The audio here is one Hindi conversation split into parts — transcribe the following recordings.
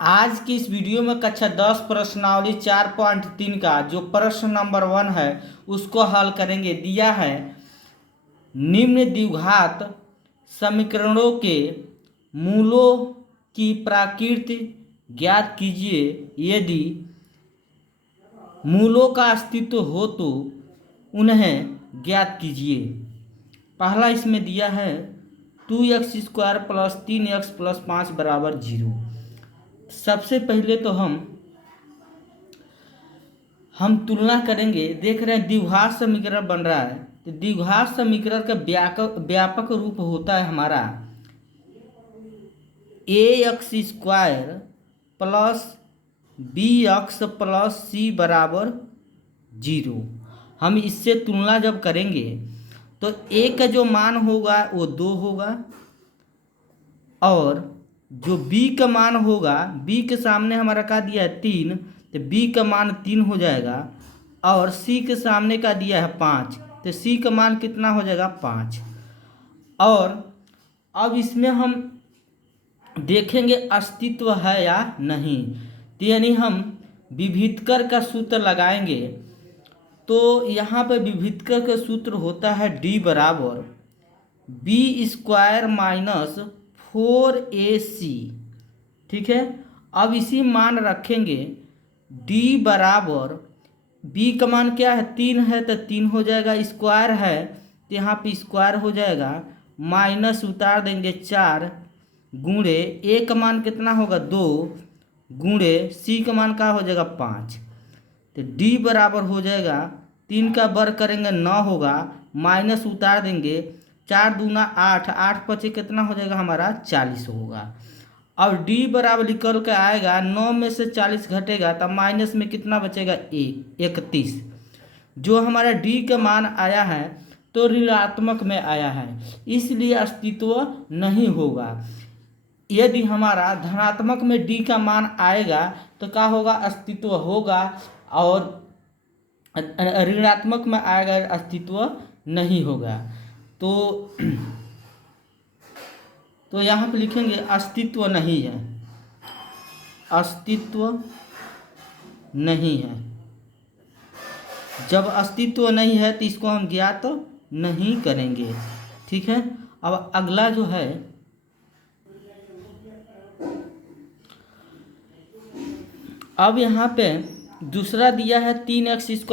आज की इस वीडियो में कक्षा 10 प्रश्नावली 4.3 का जो प्रश्न नंबर 1 है उसको हल करेंगे। दिया है निम्न द्विघात समीकरणों के मूलों की प्रकृति ज्ञात कीजिए। यदि मूलों का अस्तित्व हो तो उन्हें ज्ञात कीजिए। पहला इसमें दिया है 2x² + 3x + 5 = 0। सबसे पहले तो हम तुलना करेंगे। देख रहे हैं द्विघात समीकरण बन रहा है, तो द्विघात समीकरण का व्यापक रूप होता है हमारा ax² + bx + c = 0। हम इससे तुलना जब करेंगे तो a का जो मान होगा वो 2 होगा और जो b का मान होगा, b के सामने हमारा क्या दिया है 3, तो b का मान 3 हो जाएगा और c के सामने का दिया है 5, तो c का मान कितना हो जाएगा 5। और अब इसमें हम देखेंगे अस्तित्व है या नहीं, तो यानी हम विभीतकर का सूत्र लगाएंगे। तो यहाँ पे विभीतकर का सूत्र होता है d = b² - 4ac। ठीक है, अब इसी मान रखेंगे d = b का मान क्या है 3 है, तो 3 हो जाएगा, स्क्वायर है तो यहाँ पे स्क्वायर हो जाएगा, माइनस उतार देंगे 4 गुणे a का मान कितना होगा 2 गुणे c का मान क्या हो जाएगा 5, तो d बराबर हो जाएगा 3 का वर्ग करेंगे 9 होगा, माइनस उतार देंगे 4 दूना 8, 8 पचे कितना हो जाएगा हमारा 40 होगा। अब d बराबर निकल के आएगा 9 में से 40 घटेगा तब माइनस में कितना बचेगा 31। जो हमारा d का मान आया है तो ऋणात्मक में आया है, इसलिए अस्तित्व नहीं होगा। यदि हमारा धनात्मक में d का मान आएगा तो क्या होगा, अस्तित्व होगा, और ऋणात्मक में आएगा अस्तित्व नहीं होगा। तो यहाँ पे लिखेंगे अस्तित्व नहीं है, अस्तित्व नहीं है। जब अस्तित्व नहीं है तो इसको हम ज्ञात नहीं करेंगे। ठीक है, अब अगला जो है अब यहाँ पे दूसरा दिया है 3x² -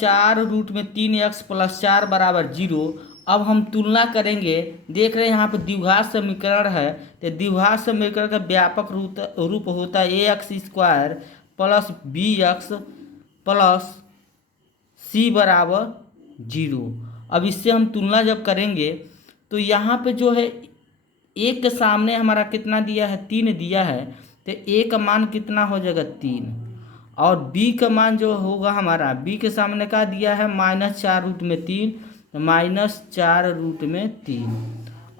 4√3x + 4 = 0। अब हम तुलना करेंगे। देख रहे हैं यहाँ पे द्विघात समीकरण है, तो द्विघात समीकरण का व्यापक रूप होता है ax² + bx + c = 0। अब इससे हम तुलना जब करेंगे तो यहाँ पे जो है a के सामने हमारा कितना दिया है 3 दिया है, तो a का मान कितना हो जाएगा 3 और b का मान जो होगा हमारा b के सामने का दिया है -4√3, -4√3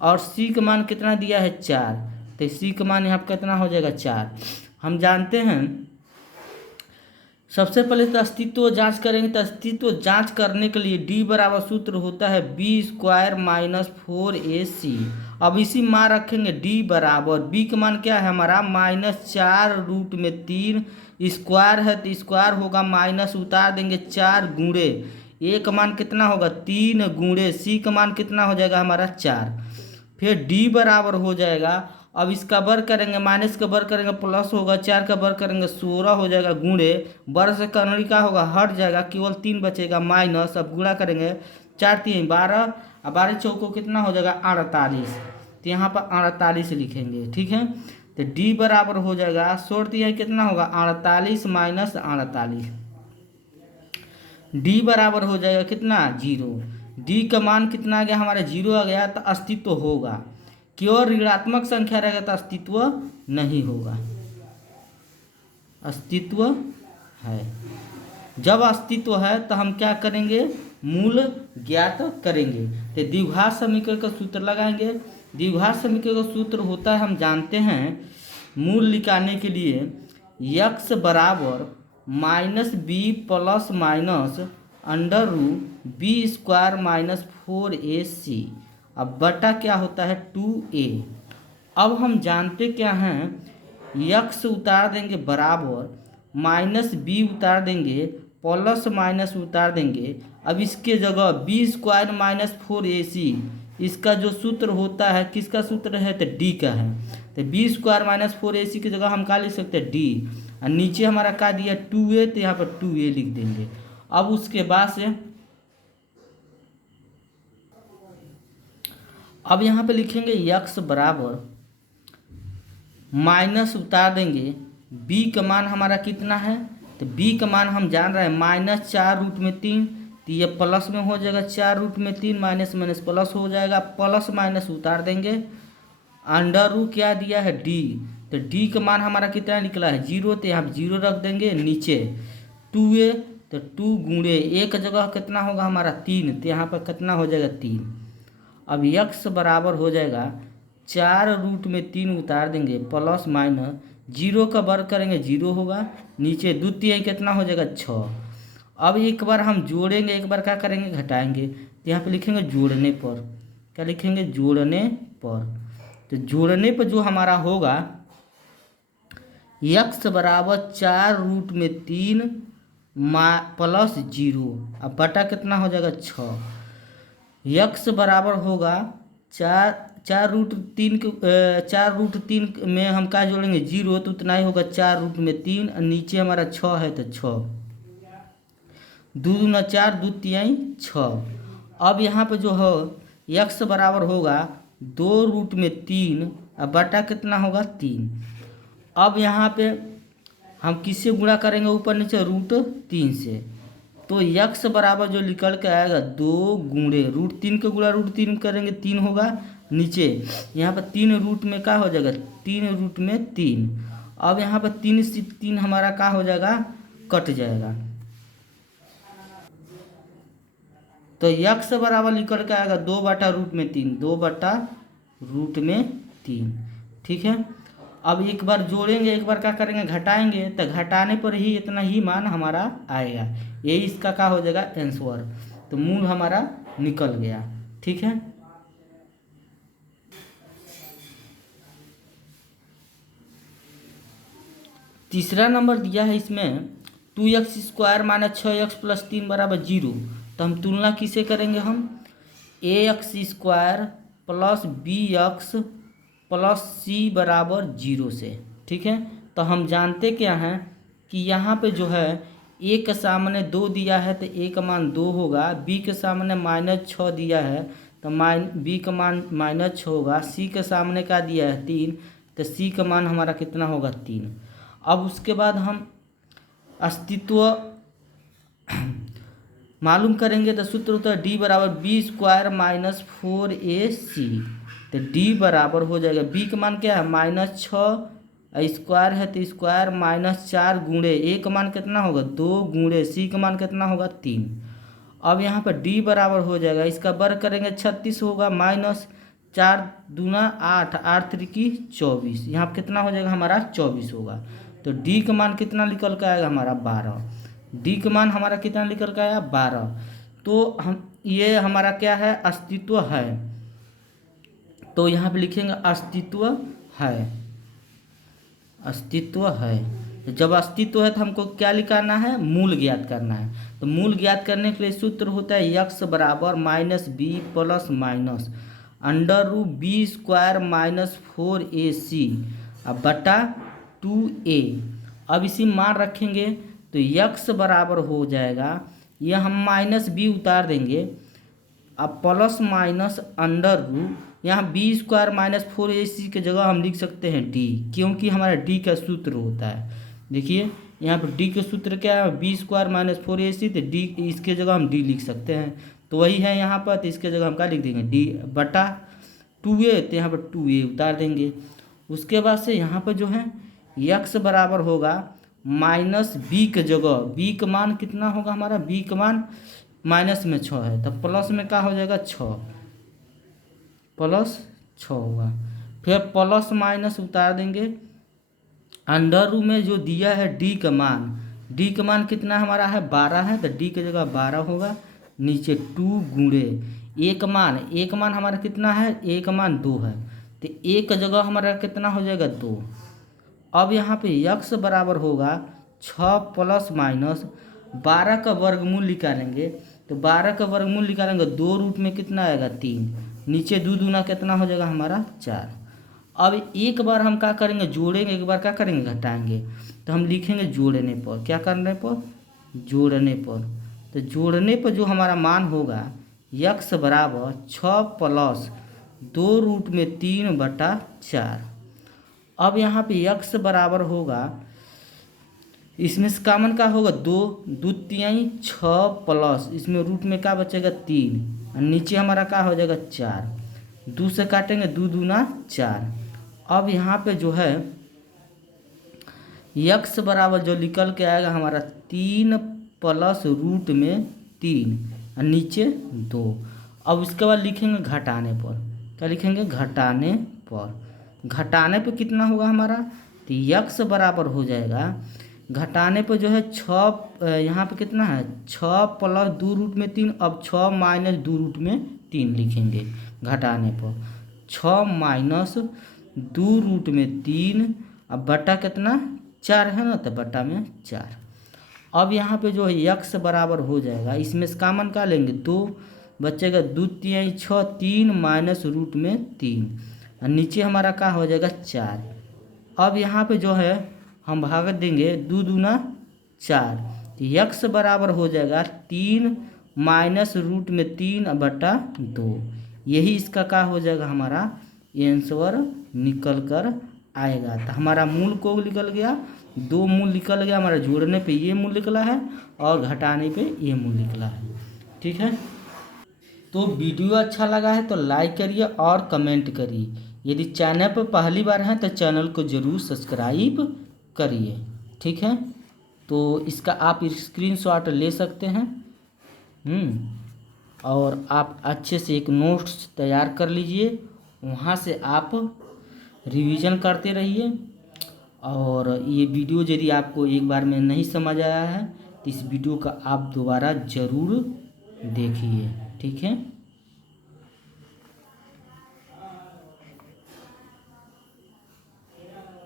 और c का मान कितना दिया है 4, तो c का मान यहाँ पर कितना हो जाएगा 4। हम जानते हैं सबसे पहले तो अस्तित्व जांच करेंगे, तो अस्तित्व जांच करने के लिए d बराबर सूत्र होता है b² - 4ac। अब इसी मान रखेंगे d बराबर b का मान क्या है हमारा -4√3, स्क्वायर है तो स्क्वायर होगा, माइनस उतार देंगे 4 गुणे a का मान कितना होगा 3 गुणे c का मान कितना हो जाएगा हमारा 4, फिर d बराबर हो जाएगा। अब इसका वर्ग करेंगे, माइनस का वर्ग करेंगे प्लस होगा, 4 का वर्ग करेंगे 16 हो जाएगा, गुणे वर्ग से करने का होगा हट जाएगा, केवल 3 बचेगा माइनस। अब गुणा करेंगे 4 3 12 और 12 चौको कितना हो जाएगा 48, तो यहाँ पर 48 लिखेंगे। ठीक है, तो d बराबर हो जाएगा, सोचते हैं कितना होगा 48 - 48, d बराबर हो जाएगा कितना 0। d का मान कितना आ गया हमारा 0 आ गया, तो अस्तित्व होगा। केवल ऋणात्मक संख्या रहेगा तो अस्तित्व नहीं होगा, अस्तित्व है। जब अस्तित्व है तो हम क्या करेंगे, मूल ज्ञात करेंगे। तो द्विघात समीकरण का सूत्र लगाएंगे। द्विघात समीकरण का सूत्र होता है, हम जानते हैं मूल निकालने के लिए x बराबर -b + -√b² - 4ac, अब बटा क्या होता है 2a। अब हम जानते क्या हैं यक्स उतार देंगे बराबर माइनस बी उतार देंगे प्लस माइनस उतार देंगे। अब इसके जगह बी स्क्वायर माइनस 4ac, इसका जो सूत्र होता है किसका सूत्र है, तो डी का है। तो बी स्क्वायर माइनस 4ac की जगह हम क्या लिख सकते हैं, डी। और नीचे हमारा क्या दिया 2a, तो यहाँ पर 2a लिख देंगे। अब उसके बाद से अब यहाँ पे लिखेंगे यक्स बराबर माइनस उतार देंगे b का मान हमारा कितना है, तो b का मान हम जान रहे हैं -4√3, तो ये प्लस में हो जाएगा 4√3, माइनस माइनस प्लस हो जाएगा, प्लस माइनस उतार देंगे। अंडर रूट क्या दिया है d, तो d का मान हमारा कितना निकला है 0, तो यहाँ 0 रख देंगे। नीचे 2a, तो 2 गुणे एक जगह कितना होगा हमारा 3, तो यहाँ पर कितना हो जाएगा 3। अब यक्स बराबर हो जाएगा 4√3 उतार देंगे प्लस माइनस 0 का वर्ग करेंगे 0 होगा, नीचे द्वितीय कितना हो जाएगा 6। अब एक बार हम जोड़ेंगे, एक बार क्या करेंगे घटाएंगे, तो यहाँ पे लिखेंगे जोड़ने पर, क्या लिखेंगे जोड़ने पर। तो जोड़ने पर जो हमारा होगा यक्स बराबर 4√3 प्लस 0, अब बटा कितना हो जाएगा 6। यक्स बराबर होगा 4√3 में हम क्या जोड़ेंगे 0, तो उतना ही होगा 4√3, और नीचे हमारा 6 है तो 6, 2 दूना 4, 2 तिहाई 6। अब यहाँ पे जो है यक्स बराबर होगा 2√3, अब बटा कितना होगा 3। अब यहाँ पे हम किससे गुणा करेंगे ऊपर नीचे √3 से, तो यक्स बराबर जो निकल के आएगा 2 गुणे √3 का गुणा √3 करेंगे 3 होगा। नीचे यहाँ पर 3 रूट में क्या हो जाएगा 3 रूट में 3। अब यहाँ पर 3 से 3 हमारा क्या हो जाएगा कट जाएगा, तो यक्स बराबर निकल के आएगा 2/√3, 2/√3। ठीक है। अब एक बार जोड़ेंगे, एक बार क्या करेंगे घटाएंगे, तो घटाने पर ही इतना ही मान हमारा आएगा, यही इसका क्या हो जाएगा आंसर, तो मूल हमारा निकल गया। ठीक है। तीसरा नंबर दिया है इसमें 2x² माइनस 6x प्लस 3 बराबर 0, तो हम तुलना किसे करेंगे, हम ax² plus bx plus c बराबर 0 से। ठीक है। तो हम जानते क्या हैं कि यहाँ पे जो है a के सामने 2 दिया है तो a का मान 2 होगा, b के सामने -6 दिया है तो b का मान -6 होगा, c के सामने क्या दिया है 3, तो c का मान हमारा कितना होगा 3। अब उसके बाद हम अस्तित्व मालूम करेंगे, तो सूत्र होता है d बराबर b² माइनस 4ac, तो d बराबर हो जाएगा b का मान क्या है -6, स्क्वायर है तो स्क्वायर -4 गुणे a का मान कितना होगा 2 गुणे c का मान कितना होगा 3। अब यहाँ पर d बराबर हो जाएगा, इसका वर्ग करेंगे 36 होगा, -4 दूना 8, 8 त्रिकी 24, यहाँ पर कितना हो जाएगा हमारा 24 होगा। तो d का मान कितना निकल कर आएगा हमारा 12, d का मान हमारा कितना निकल कर आया 12। तो हम ये हमारा क्या है अस्तित्व है, तो यहाँ पे लिखेंगे अस्तित्व है, अस्तित्व है। जब अस्तित्व है तो हमको क्या निकालना है मूल ज्ञात करना है, तो मूल ज्ञात करने के लिए सूत्र होता है यक्स बराबर -b plus minus √b² minus 4ac अब बटा 2a। अब इसी मान रखेंगे तो यक्स बराबर हो जाएगा, ये हम -b उतार देंगे, अब प्लस माइनस √ यहाँ b² माइनस 4ac की जगह हम लिख सकते हैं d, क्योंकि हमारा d का सूत्र होता है। देखिए यहाँ पर d का सूत्र क्या है b² माइनस 4ac, तो d इसके जगह हम d लिख सकते हैं, तो वही है यहाँ पर, तो इसके जगह हम क्या लिख देंगे d बटा 2a, तो यहाँ पर 2a उतार देंगे। उसके बाद से यहाँ पर जो है यक्स बराबर होगा -b के जगह b का मान कितना होगा हमारा, b का मान माइनस में 6 है तो प्लस में क्या हो जाएगा 6, +6 होगा। फिर प्लस माइनस उतार देंगे, अंडर रूट में जो दिया है d का मान कितना हमारा है 12 है, तो d की जगह 12 होगा। नीचे 2 गुणे a का मान हमारा कितना है, a का मान 2 है, तो a का जगह हमारा कितना हो जाएगा 2, अब यहाँ पे यक्स बराबर होगा 6 प्लस माइनस 12 का वर्गमूल निकालेंगे। तो 12 का वर्गमूल निकालेंगे, 2 रूट में कितना आएगा 3, नीचे 2 दूना कितना हो जाएगा हमारा 4। अब एक बार हम क्या करेंगे जोड़ेंगे, एक बार क्या करेंगे घटाएंगे। तो हम लिखेंगे जोड़ने पर, क्या करने पर, जोड़ने पर। तो जोड़ने पर जो हमारा मान होगा यक्स बराबर 6 प्लस 2 रूट में 3/4। अब यहाँ पे यक्स बराबर होगा, इसमें से कॉमन का होगा 2, 2 तिहाई 6 प्लस इसमें रूट में क्या बचेगा 3 और नीचे हमारा क्या हो जाएगा 4। 2 से काटेंगे 2 दूना 4। अब यहाँ पे जो है यक्स बराबर जो निकल के आएगा हमारा 3 प्लस रूट में 3 और नीचे 2। अब उसके बाद लिखेंगे घटाने पर, क्या लिखेंगे घटाने पर। घटाने पे कितना होगा हमारा, तो यक्स बराबर हो जाएगा, घटाने पे जो है 6, यहाँ पे कितना है 6 प्लस 2 रूट में 3, अब 6 माइनस 2 रूट में 3 लिखेंगे घटाने पर। 6 माइनस 2 रूट में 3, अब बटा कितना 4 है ना, तो बटा में 4। अब यहाँ पे जो है यक्स बराबर हो जाएगा, इसमें से कॉमन का लेंगे 2 बचेगा, 2 तिहाई 6, 3 माइनस रूट में 3 और नीचे हमारा क्या हो जाएगा 4। अब यहाँ पे जो है हम भाग देंगे 2 दूना 4, तो यक्स बराबर हो जाएगा 3 माइनस रूट में 3/2। यही इसका क्या हो जाएगा हमारा आंसर निकल कर आएगा। तो हमारा मूल को निकल गया, 2 मूल निकल गया हमारा, जोड़ने पे ये मूल निकला है और घटाने पे ये मूल निकला है। ठीक है, तो वीडियो अच्छा लगा है तो लाइक करिए और कमेंट करिए। यदि चैनल पर पहली बार हैं तो चैनल को ज़रूर सब्सक्राइब करिए। ठीक है, तो इसका आप स्क्रीनशॉट ले सकते हैं। और आप अच्छे से एक नोट्स तैयार कर लीजिए, वहाँ से आप रिवीजन करते रहिए। और ये वीडियो यदि आपको एक बार में नहीं समझ आया है तो इस वीडियो का आप दोबारा ज़रूर देखिए। ठीक है।